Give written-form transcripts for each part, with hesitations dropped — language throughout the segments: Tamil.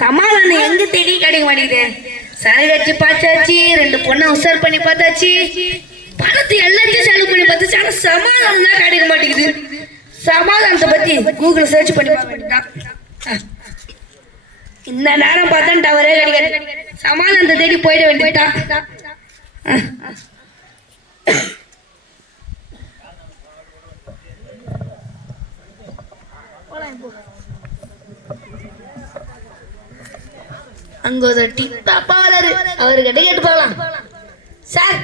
சமாதானம் எங்க தேடி கிடைக்க மாட்டேங்குது. சரகடிச்சு பார்த்தாச்சு, 2 பொண்ணை உசார் பண்ணி பார்த்தாச்சு, பணத்தை எல்லாத்தையும் செலவு பண்ணி பார்த்தாச்சு. ஆனா சமாதானம் தான் கிடைக்க மாட்டேங்குது. சமாதானத்தை பத்தி கூகுள் சர்ச் பண்ணி பார்த்துட்டான். இந்த நேரம் பார்த்தா டவரே கிடைக்காது. சமாதானத்தை தேடி போயிட வேண்டியதான். அங்க ஒரு டிப்பா வராரு, அவர்கிட்ட கேட்டு போகலாம். சார்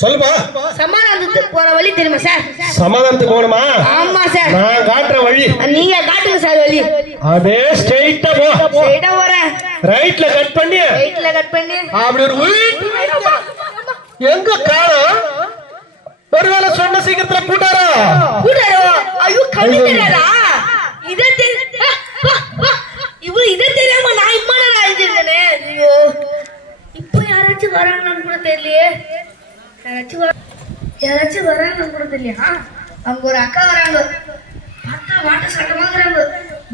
சொல்லுப்பா. சமாதானத்துக்கு போற வழி தெரியுமா சார்? சமாதானத்துக்கு போகணுமா? ஆமா சார். நான் காட்டுற வழி நீங்க காட்டுங்க சார் வழி. அப்படியே ஸ்ட்ரைட்டா போ. ஸ்ட்ரைட்டா போறேன். ரைட்ல கட் பண்ணி அப்படி ஒரு எங்க காணோம்? ஒருவேளை சொன்ன சீக்கிரத்துல கூட்டாரோ? ஐயோ கண்ணு தெரியாதா? இதை தெரியாம நான் இம்மா நேரம் அழிஞ்சிருந்தேனே. ஐயோ இப்போ யாராச்சும் வராங்கன்னு கூட தெரியலையே. யாராச்சும் வராங்கன்னு கூட தெரியலையா? அவங்க ஒரு அக்கா வராங்க. அக்கா வாட்ட சட்டமாக்குறாங்க.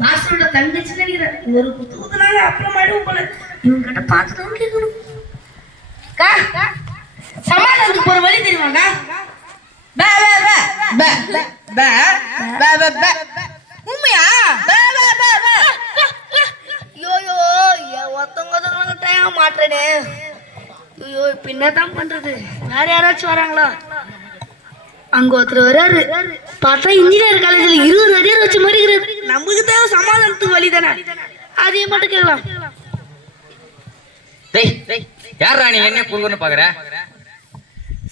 மாஸ்டரோட தங்கச்சி நினைக்கிறேன். ஒரு குத்துனால அப்புறம் மாடுவோம் போல. இவங்க கிட்ட பார்த்துட்டு கேட்கணும். சமாதானத்துக்கு போற வழி தெரியுமாக்கா? உண்மையா? ஐயோ ஒருத்தவங்க டைம் மாட்டுறேனே. ஐயோ இப்ப என்னதான் பண்றது? வேற யாராச்சும் வராங்களா? அங்க ஒருத்தர் வராரு. பார்த்தா இன்ஜினியர் காலேஜ்ல 20 அடியார் வச்சு மறிக்கிறாரு. நமக்கு தேவை சமாதானத்துக்கு வழி தானே. அதையும் மட்டும் கேட்கலாம். யாரா நீ என்ன குறுகுன்னு பாக்குற?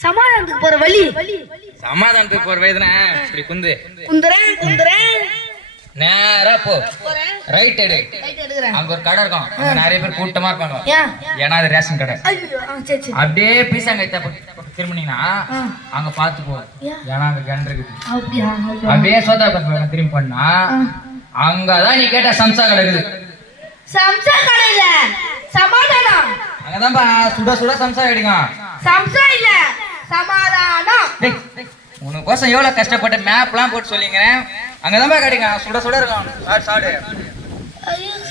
சமாதானத்துக்கு போற வழி. சமாதானத்துக்கு போற வழி தானே. இப்படி குந்துறேன் நேரா போ. ரைட் எடு. அங்க ஒரு கடை இருக்கும். அங்க நிறைய பேர் கூட்டமா இருப்பாங்க. ஏன்னா அது ரேஷன் கடை. அப்படியே பீசாங்க திரும்பினீங்கன்னா அங்க பாத்து போ. ஏன்னா அங்க கன் இருக்குது. அப்படியே சோதா திரும்பி பண்ணா அங்கதான் நீ கேட்ட சம்சா கடை இருக்குது. சம்சா கடையில சமாதானம். அங்கதான்பா சுட சுட சம்சா எடுங்க. சம்சா இல்ல சமாதானம். உனக்கோசம் எவ்வளவு கஷ்டப்பட்டு மேப்லாம் போட்டு சொல்லிங்கிறேன். அங்கதான்பா கிடைங்க. சுட சுட இருக்கும். சாடு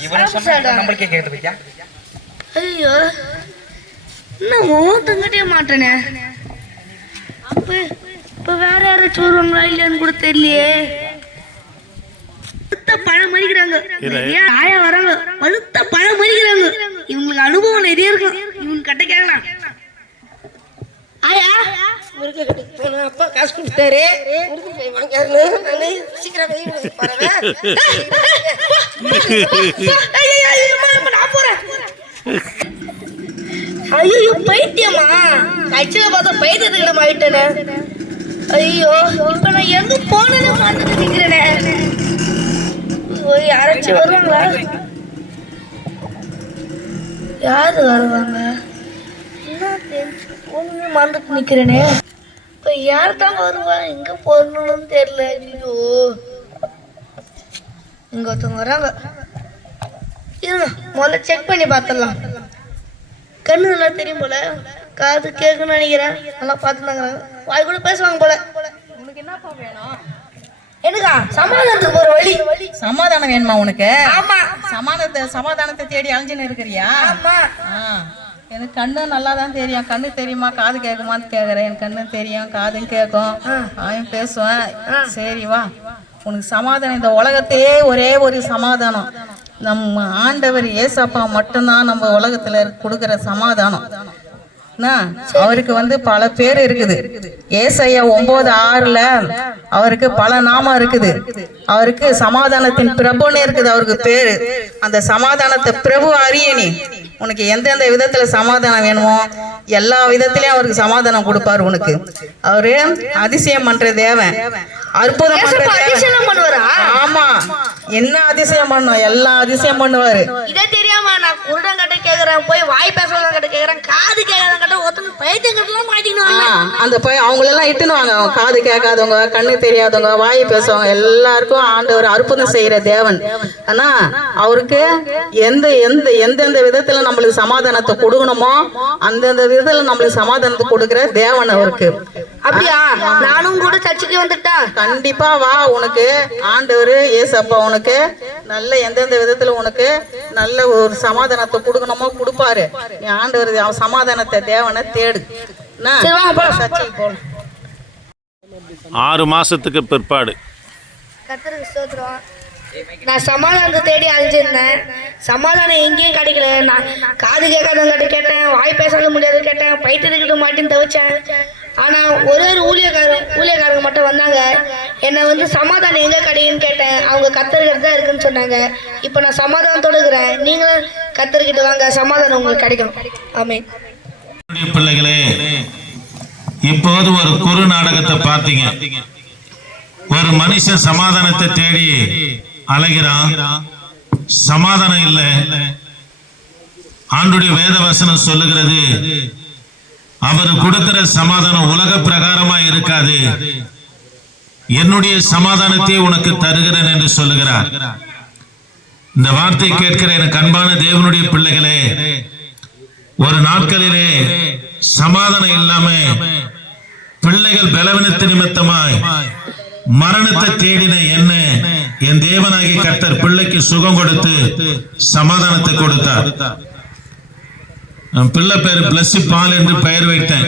இவன் சொன்னா நம்மளுக்கே கேட்குது பத்தியா? ஐயோ இன்னும் ஓத்தங்கிட்டே மாட்டேனே. இப்ப வேற யாராச்சும் வருவாங்களா இல்லையான்னு கூட தெரியலையே. பழம் மறிக்கிறாங்க. ஆயா வராங்க. பழுத்த பழம் மறிக்கிறாங்க. இவங்களுக்கு அனுபவம் நிறைய இருக்கும். இவங்க கட்ட கேட்கலாம். ஆயா அப்பா காசு கொடுத்தாரு. ஐயோ பைத்தியமா? கட்சியில பார்த்தா பைத்தியத்துக்கிட்ட மாயிட்டேனே. ஐயோ இப்ப நான் எங்க போனேன்னு பார்த்துட்டு நிக்கிறேனே. யாராச்சும் வருவாங்களா? யாரு வருவாங்க? மறந்துட்டு நிக்கிறேனே. இப்ப யார் தான் வருவா? எங்க போறணும்னு தெரியல. ஐயோ இங்க ஒருத்தவங்க வராங்க. முதல்ல செக் பண்ணி பார்த்துடலாம். கண்ணு நல்லா தெரியும் போல. காது கேட்கணும்னு நினைக்கிறேன். நல்லா பார்த்துனாங்க. வாய் கூட பேசுவாங்க போல. உனக்கு என்னப்பா வேணும்? எனக்கா சமாதானத்துக்கு போற வழி. சமாதானம் வேணுமா உனக்கு? ஆமா. சமாதானத்தை தேடி அலைஞ்சுன்னு இருக்கிறியா? ஆமா. எனக்கு கண்ணு நல்லா தான் தெரியும். கண்ணு தெரியுமா காது கேட்குமான்னு கேட்குறேன். எனக்கு கண்ணு தெரியும், காதும் கேட்கும், அவன் பேசுவேன். சரி வா, உனக்கு சமாதானம். இந்த உலகத்தையே ஒரே ஒரு சமாதானம் நம்ம ஆண்டவர் ஏசப்பா மட்டும்தான் நம்ம உலகத்துல கொடுக்குற சமாதானம். அவருக்கு பல பேர் இருக்குது. ஏசாயா 9:6 அவருக்கு பல நாமம் இருக்குது. அவருக்கு சமாதானத்தின் பிரபுன்னு இருக்குது அவருக்கு பேரு. அந்த சமாதானத்தை பிரபு அறியணி. உனக்கு எந்தெந்த விதத்துல சமாதானம் வேணுமோ எல்லா விதத்திலயும் அவருக்கு சமாதானம் கொடுப்பாரு உனக்கு. அவரு அதிசயம் பண்ற தேவன், அற்புதம் பண்ற தேவன். ஆமா, என்ன அதிசயம் பண்ணும்? எல்லா அதிசயம் பண்ணுவாரு. இதே தெரியாம நான் குருடன் கிட்ட கேக்குறேன், போய் வாய் பேசுறவங்க கிட்ட கேக்குறேன், காது கேட்காதவங்க கிட்ட ஒருத்தங்க பைத்தியம் கிட்ட மாட்டிக்கணும். அந்த அவங்களெல்லாம் இட்டுன்னு வாங்க. காது கேட்காதவங்க, கண்ணு தெரியாதவங்க, வாய் பேசுவாங்க, எல்லாருக்கும் ஆண்டவர் அற்புதம் செய்யற தேவன். ஆனா அவருக்கு எந்தெந்த விதத்துல நம்மளுக்கு சமாதானத்தை கொடுக்கணுமோ அந்தந்த விதத்துல நம்மளுக்கு சமாதானத்தை கொடுக்கிற தேவன் அவருக்கு. அப்படியா? நானும் கூட சர்ச்சுக்கு வந்துட்டா? கண்டிப்பா வா. உனக்கு ஆண்டவர் ஏசப்பா உனக்கு நல்ல எந்தெந்த விதத்துல உனக்கு நல்ல ஒரு சமாதானத்தை கொடுக்கணுமோ கொடுப்பாரு. நீ ஆண்டவர் சமாதானத்தை தேவனை தேடு. சரி வாங்க போலாம். சர்ச்சுக்கு போலாம். 6 மாசத்துக்கு பிற்பாடு கர்த்தருக்கு ஸ்தோத்திரம். நான் சமாதானத்தை தேடி அழிஞ்சிருந்தேன். சமாதானம் எங்கேயும் கிடைக்கல. நான் காது கேட்காதவங்கிட்ட கேட்டேன், வாய் பேசாத முடியாது கேட்டேன், பைத்தியத்துக்கிட்ட மாட்டின்னு தவிச்சேன். ஆனால் ஒரே ஒரு ஊழியக்காரங்க மட்டும் வந்தாங்க. என்னை வந்து சமாதானம் எங்கே கிடைக்குன்னு கேட்டேன். அவங்க கர்த்தர்கிட்ட தான் இருக்குன்னு சொன்னாங்க. இப்போ நான் சமாதானத்தோடு இருக்கிறேன். நீங்களும் கர்த்தர்கிட்ட வாங்க, சமாதானம் உங்களுக்கு கிடைக்கும். ஆமென். பிள்ளைகளே, இப்போது ஒரு குறு நாடகத்தை பார்த்தீங்க. ஒரு மனுஷன் சமாதானத்தை தேடி அலைகிறான், சமாதானம் இல்லை. ஆண்டுடைய வேத வசனம் சொல்லுகிறது, அவர் கொடுக்கிற சமாதானம் உலக பிரகாரமா இருக்காது, என்னுடைய சமாதானத்தை உனக்கு தருகிறேன் என்று சொல்லுகிறார். இந்த வார்த்தை கேட்கிற எனக்கு அன்பான தேவனுடைய பிள்ளைகளே, ஒரு நாட்களிலே சமாதானம் இல்லாம பிள்ளைகள் பலவீனத்து நிமித்தமாய் மரணத்தை தேடின என்ன என் தேவனாகிய கர்த்தர் பிள்ளைக்கு சுகம் கொடுத்து சமாதானத்தை கொடுத்தார். பிள்ளை பேர் பிளஸ் பால் என்று பெயர் வைத்தேன்.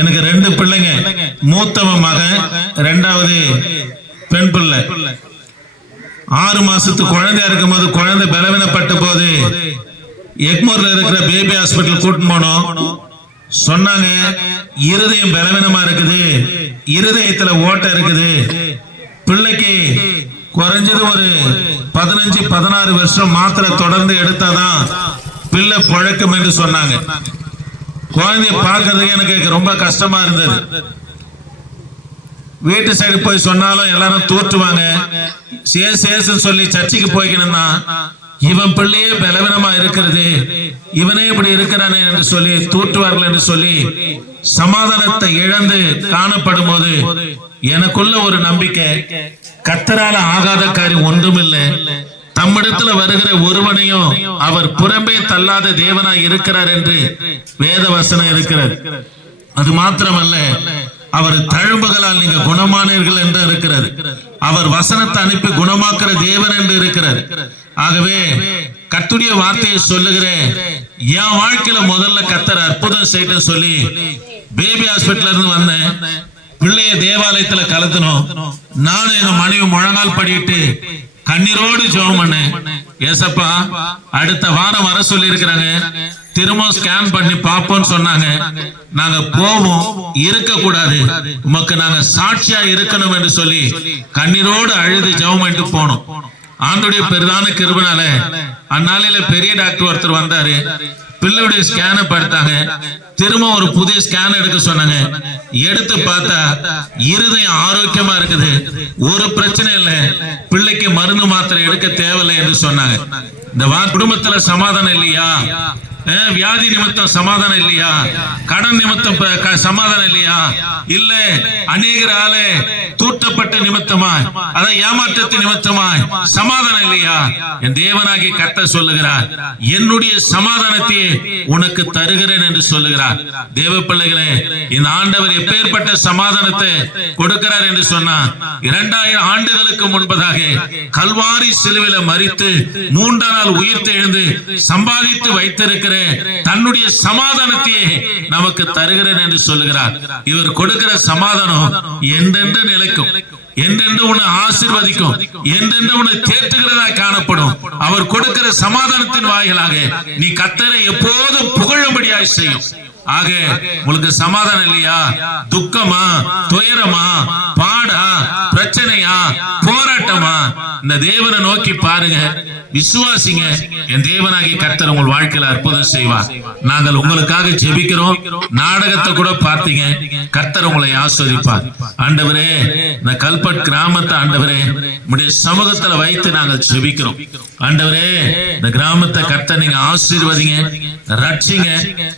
எனக்கு 2 பிள்ளைங்க. மூத்தவன் மகன், 2வது பெண் பிள்ளை. 6 மாசத்து குழந்தையா இருக்கும் போது குழந்தை பலவீனப்பட்ட போது எக்மோர்ல இருக்கிற பேபி ஹாஸ்பிட்டல் கூட்டிட்டு போனோம். சொன்னாங்க, இருதயம் பலவீனமா இருக்குது, இருதயத்துல ஓட்டை இருக்குது, பிள்ளைக்கு குறைஞ்சது ஒரு 15-16 வருஷம் மாத்திரை தொடர்ந்து எடுத்தாதான் பிள்ளை பழக்கம் என்று சொன்னாங்க. குழந்தைய பார்க்கறதுக்கு எனக்கு ரொம்ப கஷ்டமா இருந்தது. வீட்டு சைடு போய் சொன்னாலும் எல்லாரும் தூற்றுவாங்க. சேசு சொல்லி சர்ச்சைக்கு போய்க்கணும்னா இவன் பிள்ளையே பலவீனமா இருக்கிறது, இவனே இப்படி இருக்கிறானே என்று சொல்லி தூற்றுவார்கள் என்று சொல்லி சமாதானத்தை இழந்து காணப்படும் போது எனக்குள்ள ஒரு நம்பிக்கை, கர்த்தரால ஆகாத காரியம் ஒன்றும் இல்லை. தம்மிடத்துல வருகிற ஒருவனையும் அவர் புறம்பே தள்ளாத தேவனாய் இருக்கிறார் என்று வேத வசனம் இருக்கிறது. அது மாத்திரமல்ல, அவர் தழும்புகளால் நீங்க குணமானீர்கள் என்று இருக்கிறது. அவர் வசனத்தை அனுப்பி குணமாக்குற தேவன் என்று இருக்கிறார். ஆகவே கர்த்தருடைய வார்த்தையை சொல்லுகிறேன். என் வாழ்க்கையில முதல்ல கர்த்தர் அற்புதம் செய்ய சொல்லி பேபி ஹாஸ்பிட்டல் இருந்து வந்தேன். பிள்ளைய தேவாலயத்துல கலத்தணும். நானும் என் மனைவி முழங்கால் படிட்டு கண்ணீரோடு ஜெபம் பண்ணேன். ஏசப்பா, அடுத்த வாரம் வர சொல்லி இருக்கிறாங்க, திரும்ப ஸ்கேன் பண்ணி பார்ப்போம்னு சொன்னாங்க. நாங்க போவோம், இருக்க கூடாது, உமக்கு நாங்க சாட்சியா இருக்கணும் என்று சொல்லி கண்ணீரோடு அழுது ஜெபம் பண்ணிட்டு போனோம். ஆண்டுடைய பெரிதான கிருபையால அந்நாளில பெரிய டாக்டர் ஒருத்தர் வந்தாரு. பிள்ளையுடைய ஸ்கேனை படுத்தாங்க. திரும்ப ஒரு புதிய ஸ்கேன் எடுக்க சொன்னாங்க. எடுத்து பார்த்தா இருதயம் ஆரோக்கியமா இருக்குது, ஒரு பிரச்சனை இல்லை, பிள்ளைக்கு மருந்து மாத்திரை எடுக்க தேவையில்லை என்று சொன்னாங்க. இந்த குடும்பத்துல சமாதானம் இல்லையா? வியாதி நிமித்தம் சமாதானம் இல்லையா? கடன் நிமித்தம் சமாதானம் இல்லையா? இல்ல அநேகரால தூற்றப்பட்ட நிமித்தமாய், அதை ஏமாற்றத்தின் நிமித்தமாய் சமாதானம் இல்லையா? என் தேவனாகிய கர்த்தர் சொல்லுகிறார், என்னுடைய சமாதானத்தை உனக்கு தருகிறேன் என்று சொல்லுகிறார். தேவ பிள்ளைகளே, இந்த ஆண்டவர் எப்பேற்பட்ட சமாதானத்தை கொடுக்கிறார் என்று சொன்னார். 2000 ஆண்டுகளுக்கு முன்பதாக கல்வாரி சிலுவையில மரித்து 3ஆம் நாள் உயிர் தெழுந்து சம்பாதித்து வைத்திருக்கிற தன்னுடைய சமாதானத்தையே நமக்கு தருகிறேன் என்று சொல்லுகிறார். இவர் கொடுக்கிற சமாதானம் என்றென்று நிலைக்கும், என்றென்று உன்னை ஆசீர்வதிக்கும், என்றென்று உன்னை தேற்றுகிறதா காணப்படும். அவர் கொடுக்கிற சமாதானத்தின் வாயிலாக நீ கர்த்தரை எப்போதும் புகழும்படியாய் செய்யும். ஆக உங்களுக்கு சமாதானம் இல்லையா? துக்கமா, துயரமா, பாடா, பிரச்சனையா, போராட்டமா? இந்த தேவனை நோக்கி பாருங்க, விசுவாசிங்க. என் தேவனாகிய கர்த்தர் உங்கள் வாழ்க்கையில அற்புதம் செய்வார். நாங்கள் உங்களுக்காக ஜெபிக்கிறோம். நாடகத்தை கூட பார்த்தீங்க. கர்த்தர் உங்களை ஆசீர்வதிப்பார். ஆண்டவரே, இந்த கல்பட் கிராமத்தை ஆண்டவரே உம்முடைய சமூகத்துல வைத்து நாங்கள் ஜெபிக்கிறோம். ஆண்டவரே, இந்த கிராமத்தை கர்த்தர் நீங்க ஆசீர்வதிங்க, ரட்சிங்க.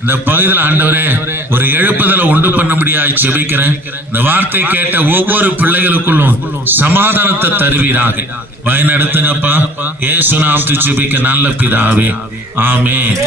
இந்த பகுதியில் ஆண்டவரே ஒரு எழுப்புதலை உண்டு பண்ண முடியாது ஜெபிக்கிறேன். இந்த வார்த்தை கேட்ட ஒவ்வொரு பிள்ளைகளுக்குள்ளும் சமாதானத்தை தருவீராக. வழிநடத்துங்கப்பா. இயேசு நாமத்தில் ஜெபிக்க நல்ல பிதாவே, ஆமென்.